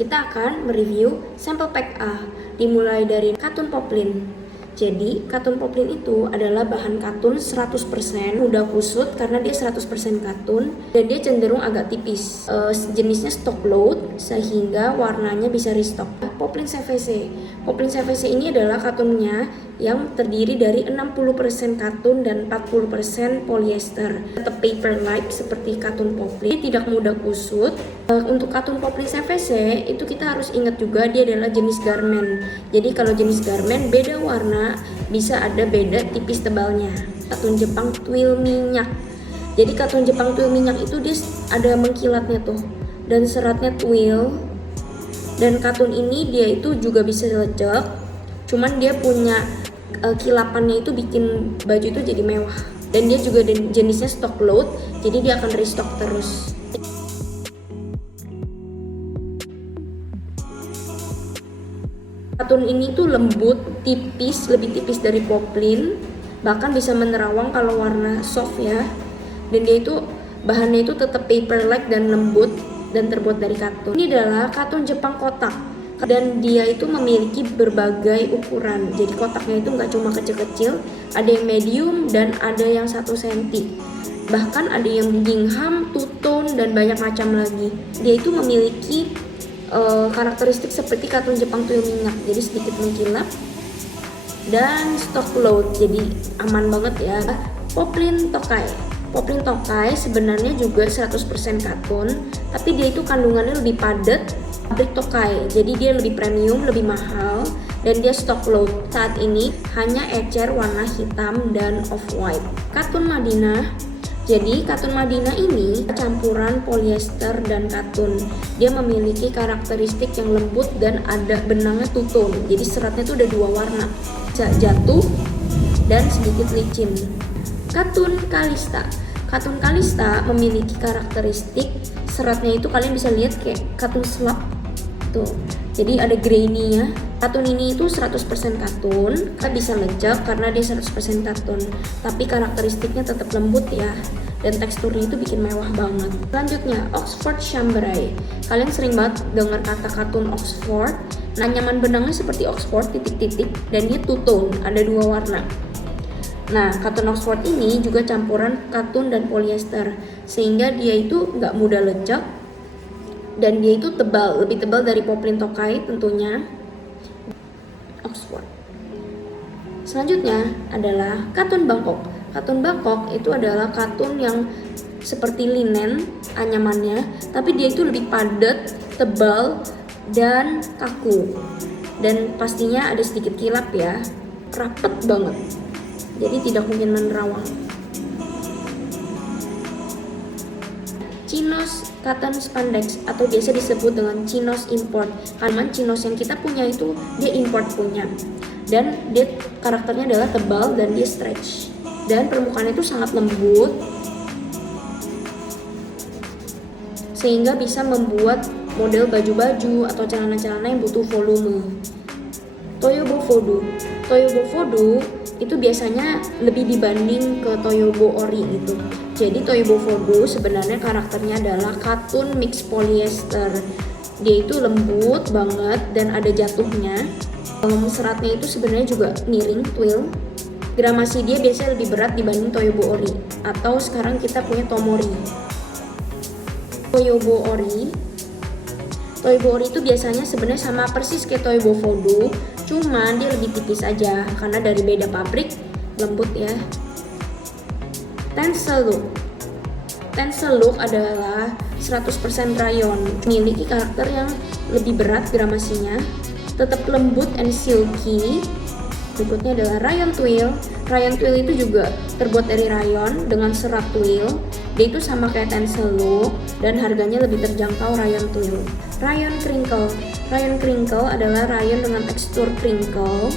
kita akan mereview sampel pack A, dimulai dari katun poplin. Jadi, katun poplin itu adalah bahan katun 100%, mudah kusut karena dia 100% katun dan dia cenderung agak tipis. Jenisnya stock load sehingga warnanya bisa restock. Poplin CVC. Poplin CVC ini adalah katunnya yang terdiri dari 60% katun dan 40% polyester. Tetap paper-like seperti katun poplin, tidak mudah kusut. Untuk katun poplin CVC itu kita harus ingat juga dia adalah jenis garment. Jadi kalau jenis garment beda warna, bisa ada beda tipis tebalnya. Katun Jepang twill minyak. Jadi katun Jepang twill minyak itu dia ada mengkilatnya tuh dan seratnya twill. Dan katun ini dia itu juga bisa lecek, cuman dia punya kilapannya itu bikin baju itu jadi mewah. Dan dia juga jenisnya stock load, jadi dia akan restock terus. Katun ini tuh lembut, tipis, lebih tipis dari poplin, bahkan bisa menerawang kalau warna soft ya. Dan dia itu bahannya itu tetap paper-like dan lembut dan terbuat dari katun. Ini adalah katun Jepang kotak dan dia itu memiliki berbagai ukuran. Jadi kotaknya itu nggak cuma kecil-kecil, ada yang medium dan ada yang 1 cm. Bahkan ada yang gingham, two-tone dan banyak macam lagi. Dia itu memiliki karakteristik seperti katun Jepang twill minyak, jadi sedikit mengkilap dan stock load, jadi aman banget ya. Poplin Tokai. Poplin Tokai sebenarnya juga 100% katun, tapi dia itu kandungannya lebih padat pabrik Tokai, jadi dia lebih premium, lebih mahal, dan dia stock load. Saat ini hanya ecer warna hitam dan off-white. Katun Madinah. Jadi katun Madinah ini campuran polyester dan katun. Dia memiliki karakteristik yang lembut dan ada benangnya two-tone. Jadi seratnya itu ada 2 warna, jatuh dan sedikit licin. Katun Kalista. Katun Kalista memiliki karakteristik seratnya itu kalian bisa lihat kayak katun slab tuh. Jadi ada grainy-nya. Katun ini itu 100% katun, kita bisa lecek karena dia 100% katun, tapi karakteristiknya tetap lembut ya, dan teksturnya itu bikin mewah banget. Selanjutnya, Oxford Chambray. Kalian sering banget dengar kata katun Oxford. Nah, nyaman benangnya seperti Oxford titik-titik dan dia two-tone, ada 2 warna. Nah, katun Oxford ini juga campuran katun dan polyester, sehingga dia itu nggak mudah lecek dan dia itu tebal, lebih tebal dari poplin Tokai tentunya. Oxford. Selanjutnya adalah katun Bangkok. Katun Bangkok itu adalah katun yang seperti linen anyamannya, tapi dia itu lebih padat, tebal, dan kaku. Dan pastinya ada sedikit kilap ya, rapet banget. Jadi tidak mungkin menerawang. Chinos Cotton Spandex atau biasa disebut dengan Chinos import. Karena Chinos yang kita punya itu dia import punya. Dan dia karakternya adalah tebal dan dia stretch. Dan permukaannya itu sangat lembut sehingga bisa membuat model baju-baju atau celana-celana yang butuh volume. Toyobo Voodoo. Toyobo Voodoo itu biasanya lebih dibanding ke Toyobo Ori gitu. Jadi Toyobo Voodoo sebenarnya karakternya adalah katun mix polyester. Dia itu lembut banget dan ada jatuhnya. Seratnya itu sebenarnya juga miring, twill. Gramasi dia biasanya lebih berat dibanding Toyobo Ori atau sekarang kita punya Tomori. Toyobo Ori itu biasanya sebenarnya sama persis kayak Toyobo Voodoo, cuman dia lebih tipis aja karena dari beda pabrik, lembut ya. Tencel Look adalah 100% rayon, memiliki karakter yang lebih berat gramasinya, tetap lembut and silky. Berikutnya adalah rayon twill. Rayon twill itu juga terbuat dari rayon dengan serat twill. Dia itu sama kayak Tencel Look dan harganya lebih terjangkau rayon twill. Rayon crinkle adalah rayon dengan tekstur crinkle.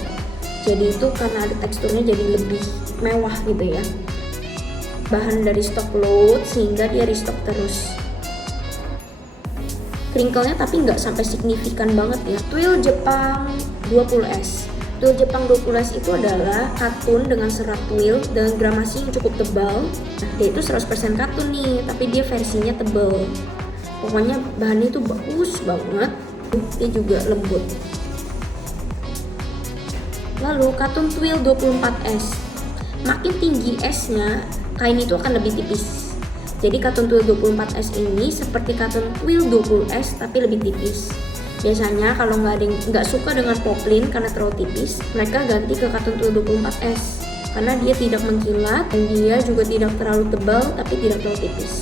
Jadi itu karena ada teksturnya jadi lebih mewah gitu ya. Bahan dari stock load sehingga dia restock terus. Crinkle-nya tapi nggak sampai signifikan banget ya. Twill Jepang 20S. Twill Jepang 20S itu adalah katun dengan serat twill dengan gramasi yang cukup tebal. Nah, dia itu 100% katun nih, tapi dia versinya tebal. Pokoknya bahannya itu bagus banget. dia juga lembut. Lalu katun twill 24S, makin tinggi S-nya, kain itu akan lebih tipis. Jadi katun twill 24S ini seperti katun twill 20S tapi lebih tipis. Biasanya kalau nggak suka dengan poplin karena terlalu tipis, mereka ganti ke katun twill 24S karena dia tidak mengkilat dan dia juga tidak terlalu tebal tapi tidak terlalu tipis.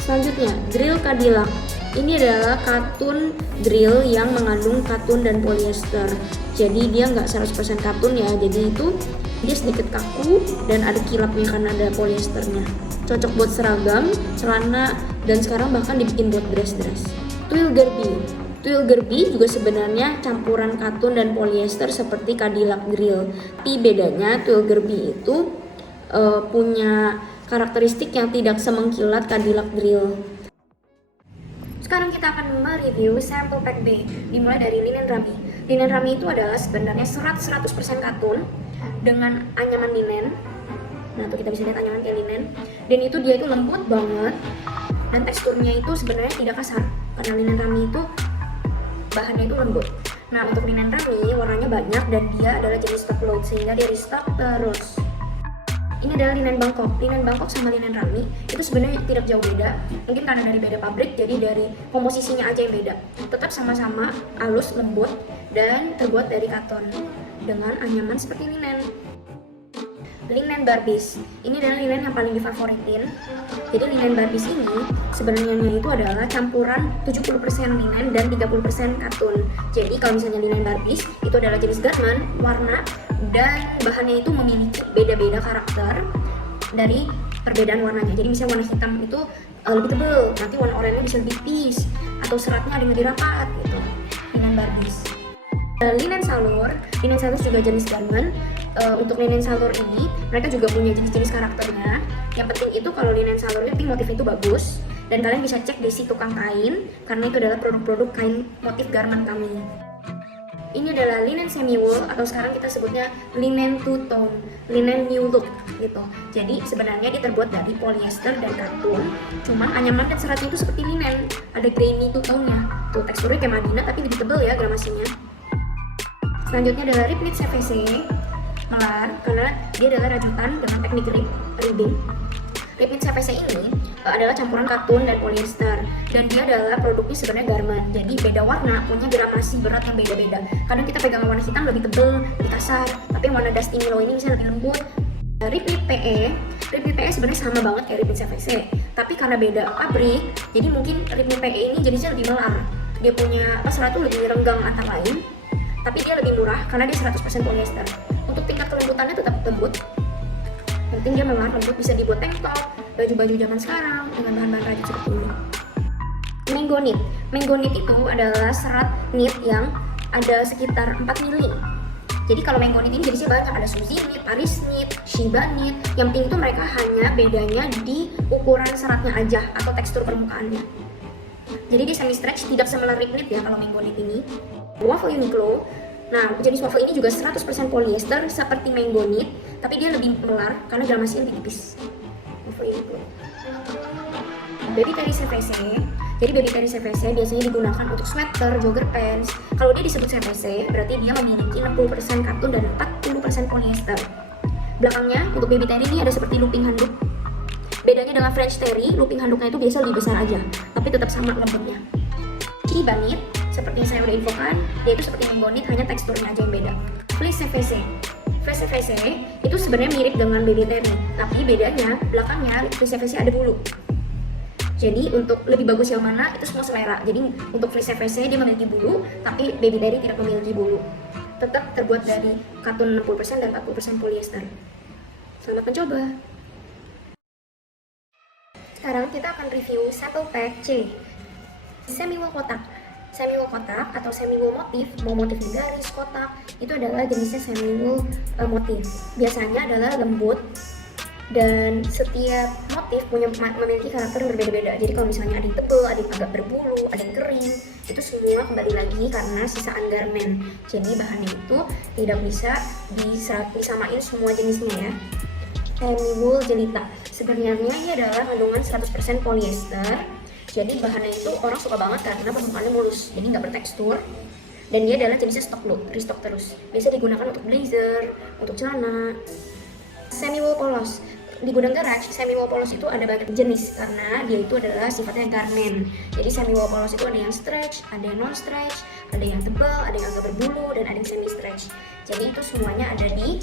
Selanjutnya, drill Cadillac. Ini adalah katun drill yang mengandung katun dan polyester. Jadi dia nggak 100% katun ya, jadi itu dia sedikit kaku dan ada kilapnya karena ada polyesternya. Cocok buat seragam, celana, dan sekarang bahkan dibikin buat dress-dress. Twill Derby. Twill Derby juga sebenarnya campuran katun dan polyester seperti Cadillac Drill. Tapi bedanya Twill Derby itu punya karakteristik yang tidak semengkilat Cadillac Drill. Sekarang kita akan mereview sample pack B, dimulai dari linen rami. Linen rami itu adalah sebenarnya serat 100% katun dengan anyaman linen. Nah tuh kita bisa lihat anyaman kayak linen. Dan itu dia itu lembut banget dan teksturnya itu sebenarnya tidak kasar karena linen rami itu bahannya itu lembut. Nah untuk linen rami warnanya banyak dan dia adalah jenis stock load sehingga dia restock terus. Ini adalah linen Bangkok. Linen Bangkok sama linen rami itu sebenarnya tidak jauh beda. Mungkin karena dari beda pabrik, jadi dari komposisinya aja yang beda. Tetap sama-sama halus, lembut, dan terbuat dari katon dengan anyaman seperti linen. Linen Barbies. Ini adalah linen yang paling difavoritin. Jadi linen Barbies ini sebenarnya itu adalah campuran 70% linen dan 30% katun. Jadi kalau misalnya linen Barbies itu adalah jenis garment, warna, dan bahannya itu memiliki beda-beda karakter dari perbedaan warnanya. Jadi misalnya warna hitam itu lebih tebal, nanti warna oranye bisa lebih tipis, atau seratnya ada yang lebih rapat gitu. Linen Barbies. Linen Salur juga jenis garment. Untuk linen Salur ini mereka juga punya jenis-jenis karakternya. Yang penting itu kalau linen Salur itu motifnya itu bagus dan kalian bisa cek di si tukang kain karena itu adalah produk-produk kain motif garment kami. Ini adalah linen semi wool atau sekarang kita sebutnya linen two tone, linen new look gitu. Jadi sebenarnya dia terbuat dari polyester dan katun, cuman anyaman dan seratnya itu seperti linen, ada grainy two tone-nya. Tuh teksturnya kayak Madinah tapi lebih tebal ya gramasinya. Selanjutnya adalah rib knit CVC, melar karena dia adalah rajutan dengan teknik ribbing. Rib knit CVC ini adalah campuran katun dan polyester dan dia adalah produknya sebenarnya garment. Jadi beda warna punya gramasi berat yang beda-beda. Kadang kita pegang warna hitam lebih tebal, lebih kasar, tapi warna dusty Milo ini bisa lebih lembut. Rib knit PE sebenarnya sama banget kayak rib knit CVC, tapi karena beda pabrik, jadi mungkin rib knit PE ini jenisnya lebih melar. Dia punya serat tuh lebih renggang antara lain, tapi dia lebih murah karena dia 100% polyester. Untuk tingkat kelembutannya tetap lembut. Penting dia melar lembut, bisa dibuat tank top, baju-baju zaman sekarang dengan bahan-bahan rajut seperti ini. Mango knit. Mango knit itu adalah serat knit yang ada sekitar 4 mili. Jadi kalau mango knit ini jenisnya banyak, ada Suzy knit, Paris knit, Shiba knit. Yang penting itu mereka hanya bedanya di ukuran seratnya aja atau tekstur permukaannya. Jadi dia semi stretch, tidak semelar knit ya kalau mango knit ini. Waffle Uniqlo. Nah, jenis waffle ini juga 100% polyester seperti mango knit, tapi dia lebih melar karena gramasinya lebih tipis. Waffle Uniqlo. Baby Terry CVC. Jadi baby Terry CVC biasanya digunakan untuk sweater, jogger pants. Kalau dia disebut CVC, berarti dia memiliki 60% katun dan 40% polyester. Belakangnya untuk baby Terry ini ada seperti looping handuk. Bedanya dengan French Terry, looping handuknya itu biasa lebih besar aja, tapi tetap sama lembutnya. Shiba knit, seperti yang saya udah infokan, dia itu seperti mango knit, hanya teksturnya aja yang beda. Fleece CVC. Fleece CVC itu sebenarnya mirip dengan baby Terry, tapi bedanya belakangnya Fleece CVC ada bulu. Jadi untuk lebih bagus yang mana itu semua selera. Jadi untuk Fleece CVC dia memiliki bulu, tapi baby Terry tidak memiliki bulu. Tetap terbuat dari katun 60% dan 40% polyester. Selamat mencoba. Sekarang kita akan review sample pack C. Semi wool kotak. Semi wool kotak atau semi wool motif, mau motif garis, kotak, itu adalah jenisnya semi wool motif. Biasanya adalah lembut dan setiap motif memiliki karakter yang berbeda-beda. Jadi kalau misalnya ada yang tebal, ada yang agak berbulu, ada yang kering, itu semua kembali lagi karena sisaan garment. Jadi bahannya itu tidak bisa disamain semua jenisnya ya. Semi wool jelita. Sebenarnya ini adalah kandungan 100% polyester Jadi bahannya itu orang suka banget karena permukaannya mulus, jadi nggak bertekstur. Dan dia adalah jenisnya stock look, restock terus. Biasa digunakan untuk blazer, untuk celana. Semi wool polos. Di gudang garage, semi wool polos itu ada banyak jenis karena dia itu adalah sifatnya garment. Jadi semi wool polos itu ada yang stretch, ada yang non stretch, ada yang tebal, ada yang agak berbulu, dan ada yang semi stretch. Jadi itu semuanya ada di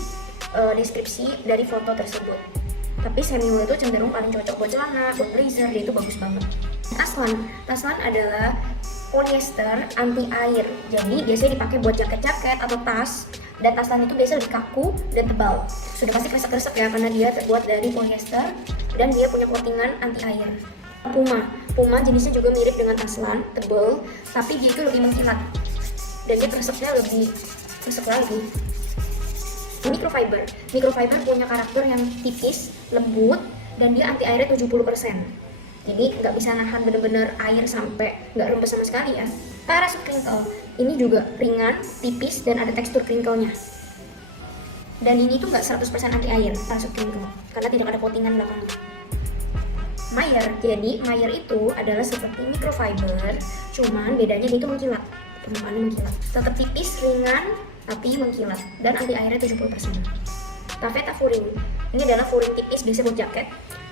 deskripsi dari foto tersebut. Tapi semi wool itu cenderung paling cocok buat celana, buat blazer, dia itu bagus banget. Taslan adalah polyester anti air, jadi biasanya dipakai buat jaket-jaket atau tas. Dan taslan itu biasanya lebih kaku dan tebal, sudah pasti kresek-kresek ya karena dia terbuat dari polyester dan dia punya coatingan anti air. Puma jenisnya juga mirip dengan taslan, tebal, tapi dia itu lebih mengkilat dan dia kreseknya lebih kresek lagi. Microfiber punya karakter yang tipis, lembut, dan dia anti airnya 70%. Jadi nggak bisa nahan bener-bener air sampai nggak rembes sama sekali ya. Parachute crinkle, ini juga ringan, tipis, dan ada tekstur crinkle-nya. Dan ini tuh nggak 100% anti air, parachute crinkle, karena tidak ada coatingan belakangnya. Jadi Mayer itu adalah seperti microfiber, cuman bedanya dia itu mengkilat, permukaannya mengkilat. Tetap tipis, ringan, tapi mengkilat, dan anti airnya 70%. Taffeta Furing, ini adalah furing tipis biasa buat jaket.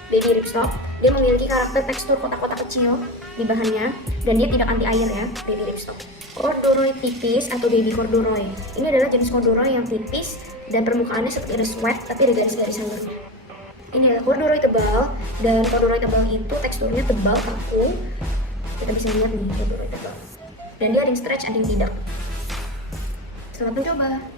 Baby ripstop, dia memiliki karakter tekstur kotak-kotak kecil di bahannya dan dia tidak anti air ya, baby ripstop. Corduroy tipis atau baby corduroy, ini adalah jenis corduroy yang tipis dan permukaannya seperti ada sweat tapi ada garis-garis halus. Ini adalah corduroy tebal, dan corduroy tebal itu teksturnya tebal, kaku. Kita bisa lihat nih corduroy tebal. Dan dia ada yang stretch, ada yang tidak. Selamat mencoba.